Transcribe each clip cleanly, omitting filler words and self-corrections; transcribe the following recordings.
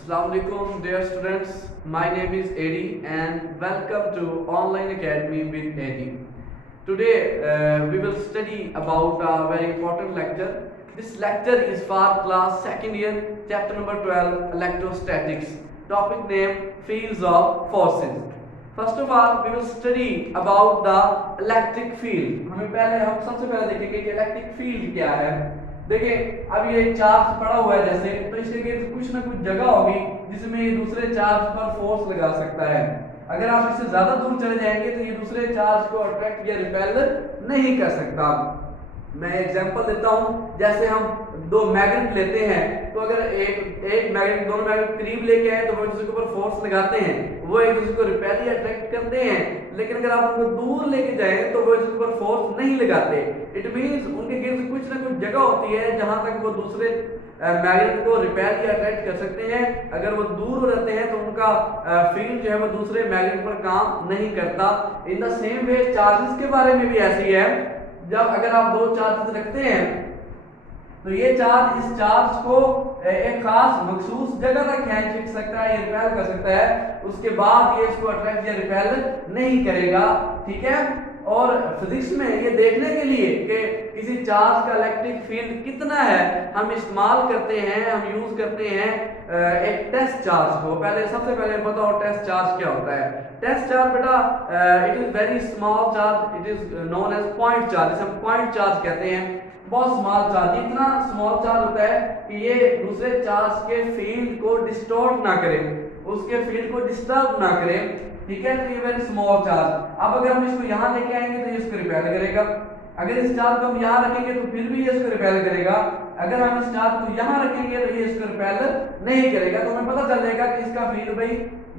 Assalamualaikum dear students, my name is Eddie and welcome to Online Academy with Eddie. Today we will study about a very important lecture. This lecture is for class 2nd year, chapter number 12, electrostatics. Topic name fields of forces. First of all we will study about the electric field. हम सबसे पहले देखेंगे कि electric field क्या है। देखिए अब ये चार्ज पड़ा हुआ है जैसे, तो इसके गिर्द कुछ ना कुछ जगह होगी जिसमें ये दूसरे चार्ज पर फोर्स लगा सकता है। अगर आप इससे ज्यादा दूर चले जाएंगे तो ये दूसरे चार्ज को अट्रैक्ट या रिपेल नहीं कर सकता। मैं एग्जांपल देता हूं, जैसे हम दो मैग्नेट लेते हैं तो अगर एक मैग्नेट दोनों मैग्नेट करीब लेके आए तो वो एक दूसरे के ऊपर फोर्स लगाते हैं, वो एक दूसरे को रिपेल या अट्रैक्ट करते हैं। लेकिन अगर आप उनको दूर लेके जाएं तो वो एक दूसरे के ऊपर फोर्स नहीं लगाते। इट मींस उनके गिर्द कुछ ना कुछ जगह होती है जहां तक वो दूसरे मैग्नेट को रिपेल या अट्रैक्ट कर सकते हैं। अगर वो दूर रहते हैं तो उनका फील्ड जो है वो दूसरे मैग्नेट पर काम नहीं करता। In the same way charges के बारे में भी ऐसी है। जब अगर आप दो चार्जेस रखते हैं तो ये चार्ज इस चार्ज को एक खास मखसूस जगह तक खींच सकता है या रिपेल कर सकता है, उसके बाद ये इसको अट्रैक्ट या रिपेल नहीं करेगा। ठीक है। और फिजिक्स में ये देखने के लिए कि किसी चार्ज का इलेक्ट्रिक फील्ड कितना है हम इस्तेमाल करते हैं, हम यूज करते हैं एक टेस्ट चार्ज को। सबसे पहले बताओ टेस्ट चार्ज क्या होता है। टेस्ट चार्ज बेटा it is very small charge, it is known as point charge, जिसे हम पॉइंट चार्ज कहते हैं। बहुत स्मॉल चार्ज, इतना स्मॉल चार्ज होता है कि ये दूसरे चार्ज के फील्ड को डिस्टॉर्ट ना करे, उसके फील्ड को डिस्टर्ब ना करे। ठीक है। तो ये वेरी स्मॉल चार्ज। अब अगर हम इसको यहाँ लेके आएंगे तो ये इसको रिपेल करेगा। अगर इस चार्ज को हम यहाँ रखेंगे तो फिर भी ये इसको रिपेल करेगा। अगर हम इस चार्ज को यहाँ रखेंगे तो ये इसको रिपेल नहीं करेगा। तो हमें पता चल जाएगा कि इसका फील्ड भाई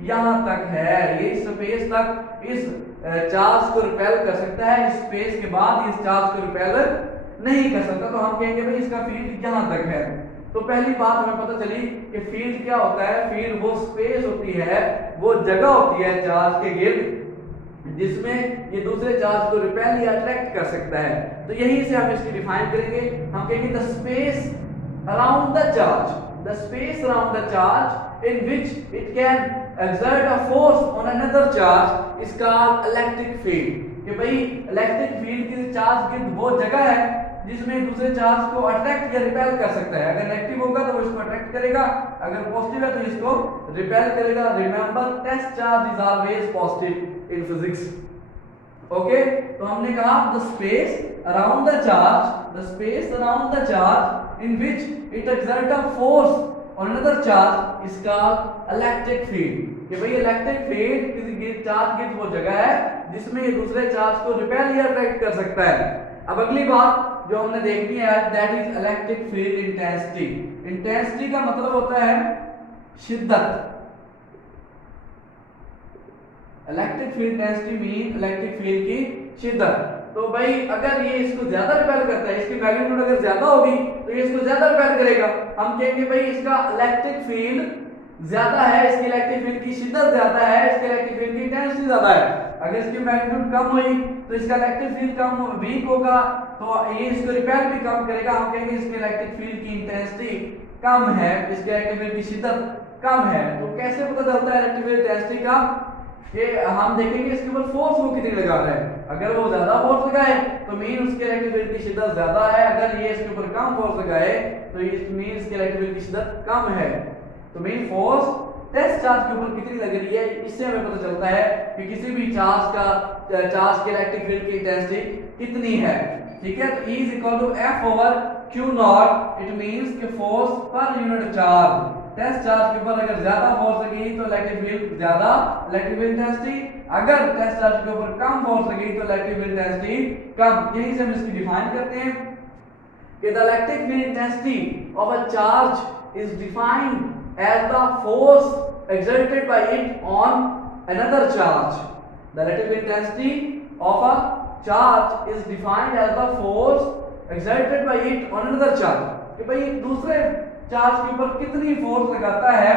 यहाँ तक है, ये स्पेस तक इस चार्ज को रिपेल कर सकता है, इस स्पेस के बाद इस चार्ज को रिपेल नहीं कर सकता। तो हम कहेंगे भाई इसका फील्ड यहाँ तक है। तो पहली बात हमें पता चली कि फील्ड क्या होता है। फील्ड वो स्पेस होती है, वो जगह होती है चार्ज के गिर्द जिसमें ये दूसरे चार्ज को रिपेल या अट्रैक्ट कर सकता है। तो यहीं से हम इसकी डिफाइन करेंगे। हम कहेंगे the space around the charge, the space around the charge in which it can exert a force on another charge is called electric field। कि भाई इलेक्ट्रिक फील्ड की चार्ज की वो जगह है जिसमें दूसरे चार्ज को अट्रैक्ट या रिपेल कर सकता है। अगर नेगेटिव होगा तो वो इसको अट्रैक्ट करेगा, अगर पॉजिटिव है तो इसको रिपेल करेगा। Remember test charge is always positive in physics. Okay. तो हमने कहा the space around the charge, the space around the charge in which it exert a force on another charge is called electric field। कि भाई electric field किसी charge की वो जगह है जिसमें ये दूसरे चार्ज को रिपेल या अट्रैक्ट कर सकता है। अब अगली बात जो हमने देखनी है that is electric field intensity. Intensity का मतलब होता है शिद्दत। Electric field intensity mean electric field की शिद्दत। तो भाई अगर ये इसको ज्यादा रिपेल करता है, इसकी मैग्नीट्यूड अगर ज्यादा होगी तो ये इसको ज्यादा रिपेल करेगा। हम कहेंगे भाई इसका इलेक्ट्रिक फील्ड ज्यादा है, इसकी इलेक्ट्रिक फील्ड की शिद्दत ज्यादा है, इसके इलेक्ट्रिक फील्ड की इंटेंसिटी ज्यादा है। अगर इसकी मैग्नीट्यूड कम हुई तो इसका इलेक्ट्रिक फील्ड कम वीक होगा तो ये इसको रिपेल भी कम करेगा। हम कहेंगे इसके इलेक्ट्रिक फील्ड की इंटेंसिटी कम है, इसके इलेक्ट्रिक फील्ड की शिद्दत कम है। तो कैसे पता चलता है इलेक्ट्रिक फील्ड इंटेंसिटी का? ये हम देखेंगे इसके ऊपर फोर्स वो कितनी लगा रहा है। अगर वो ज्यादा फोर्स लगाए तो मीन उसके इलेक्ट्रिक फील्ड की शिद्दत ज्यादा है, अगर ये इसके ऊपर कम फोर्स लगाए तो इस मीन इसके इलेक्ट्रिक फील्ड की शिद्दत कम है। तो मीन फोर्स टेस्ट चार्ज के ऊपर कितनी लग रही है, इससे हमें पता चलता है कि किसी भी चार्ज के इलेक्ट्रिक फील्ड की इंटेंसिटी कितनी है। ठीक है। तो E is equal to F over Q naught। It means कि force per unit charge, test charge के ऊपर अगर ज्यादा फोर्स लगी तो इलेक्ट्रिक फील्ड ज्यादा इलेक्ट्रिक फील्ड इंटेंसिटी, अगर टेस्ट चार्ज के ऊपर कम फोर्स लगी तो इलेक्ट्रिक फील्ड इंटेंसिटी कम। यही से हम इसकी डिफाइन करते हैं कि the electric field intensity of a charge is defined as the force exerted by it on another charge। The electric field intensity of a charge is defined as the force exerted by it on another charge। कि भाई दूसरे charge के ऊपर कितनी force लगाता है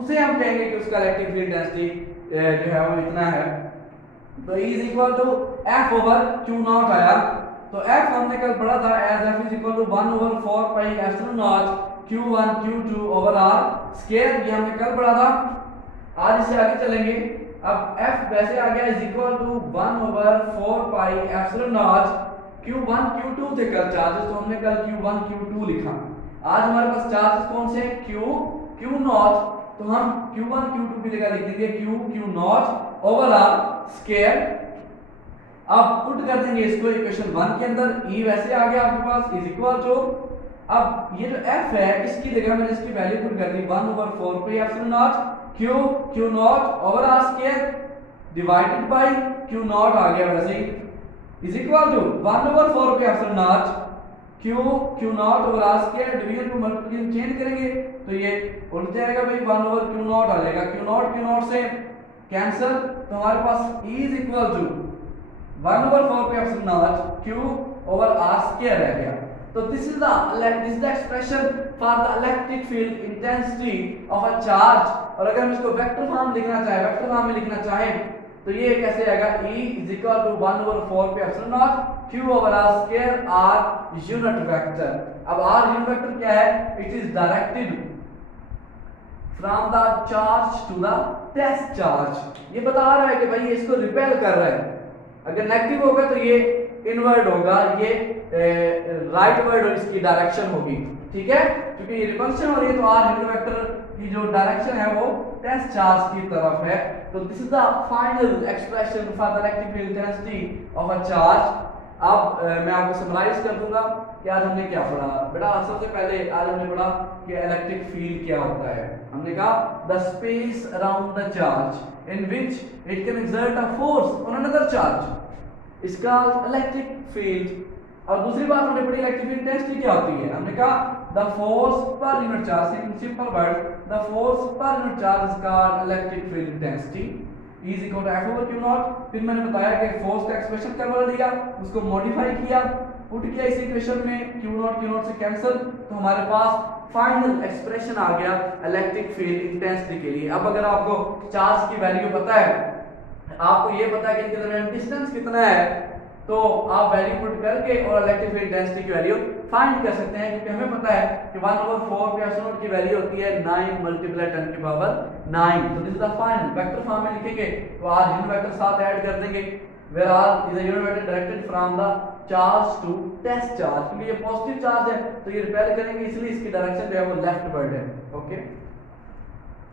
उसे हम कहेंगे कि उसका इलेक्ट्रिक फील्ड इंटेंसिटी जो है वो इतना है। तो E is equal to F over Q naught आया। तो F हमने कल पढ़ा था as F is equal to 1 over 4 pi epsilon naught Q1 Q2 over are square, ये हमने कल पढ़ा था। आज इससे आगे चलेंगे। अब F वैसे आ गया is equal to 1 over 4 pi epsilon naught Q1 Q2 थे कल चार्जेस, तो हमने कल Q1 Q2 लिखा। आज हमारे पास चार्जेस कौन से हैं? Q नॉट, तो हम Q1 Q2 की जगह लिख देंगे Q naught over are square. अब पुट कर देंगे इसको इक्वेशन 1 के अंदर, E वैसे आ गया आपके पास इज इक्वल टू, अब ये जो F है इसकी जगह मैंने इसकी वैल्यू पुट कर दी 1 over 4 pi epsilon naught Q naught over are square divided by Q naught आ गया वैसे ही is equal to 1 over 4 pi epsilon naught Q naught over are square, division को मल्टीप्लिकेशन चेंज करेंगे तो ये उल्ट जाएगा भाई, 1 ओवर Q नॉट आ जाएगा, Q नॉट से कैंसिल, तो हमारे पास E is equal to 1 over 4 pi epsilon naught Q over are square रह गया। तो this is the expression for the electric field intensity of a charge, और अगर हम इसको वेक्टर फॉर्म लिखना चाहे, वेक्टर फॉर्म में लिखना चाहें तो ये कैसे आएगा? E is equal to 1 over 4 pi epsilon naught Q over r square r unit vector। अब r unit vector क्या है? It is directed from the charge to the test charge। ये बता रहा है कि भाई ये इसको रिपेल कर रहा है, अगर नेगेटिव होगा तो ये इनवर्ड होगा, ये राइट वर्ड इसकी डायरेक्शन होगी, ठीक है, क्योंकि ये रिपल्शन हो रही है तो r यूनिट वेक्टर की जो डायरेक्शन है वो टेस्ट चार्ज की तरफ है। तो this is the final expression for the electric field intensity of a charge. अब मैं आपको समराइज कर दूंगा कि आज हमने क्या पढ़ा। बेटा सबसे पहले आज हमने पढ़ा कि इलेक्ट्रिक फील्ड क्या होता है। हमने कहा the space around the charge in which it can exert a force on another charge is called electric field. और दूसरी बात हमने पढ़ी इलेक्ट्रिक फील्ड इंटेंसिटी क्या होती है। हमने कहा the force per unit charge, in simple word the force per unit charge is called electric field intensity E is equal to F over Q naught। फिर मैंने बताया कि फोर्स का एक्सप्रेशन करवा लिया, उसको मॉडिफाई किया, पुट किया इस इक्वेशन में, Q नॉट से कैंसिल, तो हमारे पास फाइनल एक्सप्रेशन आ गया इलेक्ट्रिक फील्ड इंटेंसिटी के लिए। अब अगर आपको चार्ज की वैल्यू पता है, आपको ये पता है कि इनके दरमियान डिस्टेंस कितना है, तो आप वैल्यू पुट करके और इलेक्ट्रिक फील्ड इंटेंसिटी की वैल्यू फाइंड कर सकते हैं, क्योंकि हमें पता है कि 1 over 4 pi epsilon naught की वैल्यू होती है 9 multiply 10 की पावर 9। तो this is the final vector form में लिखेंगे तो r यूनिट वेक्टर साथ ऐड कर देंगे, where r is a unit vector directed from the charge to test charge, क्योंकि ये पॉजिटिव चार्ज है तो ये रिपेल करेंगे, इसलिए इसकी डायरेक्शन जो है वो लेफ्ट वर्ड है। ओके।